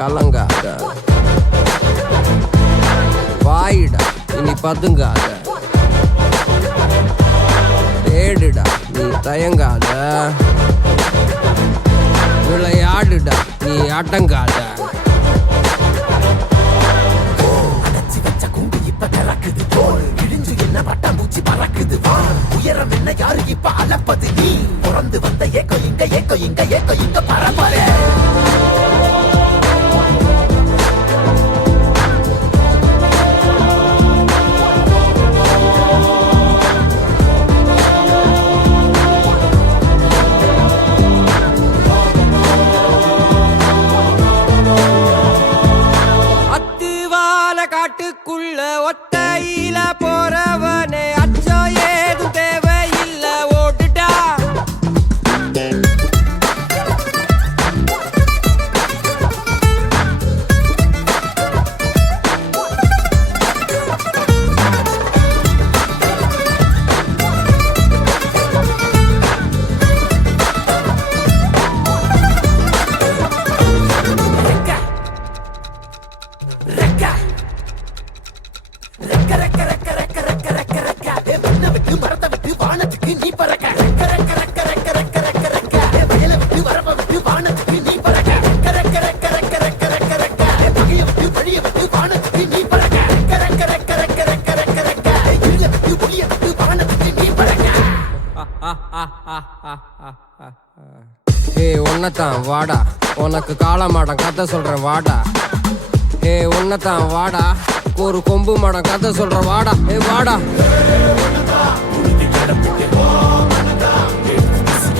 கலங்காத, வாயிடா இனி பதுங்காத, தேடுடா நீ தயங்காத, விளையாடுடா நீ அடங்காத. திறக்குது போல் இழிஞ்சு என்ன பட்டாம்பூச்சி பறக்குது வா உயரம் என்ன யாரு இப்ப அளப்பது நீ பிறந்து வந்த ஏக்கோ இங்க ஏக்கோ இங்க ஏக்கோ இங்க பரம்பரை காட்டுக்குள்ள ஒத்தையில போறவனே அச்சம் ஏதும் தேவையில்ல ஓட்டுடா. உன்னதான் வாடா உனக்கு காளமாடம் கதை சொல்றேன் வாடா. உன்னதான் வாடா ஒரு கொம்பு மாடம் கதை சொல்ற வாடா. வாடா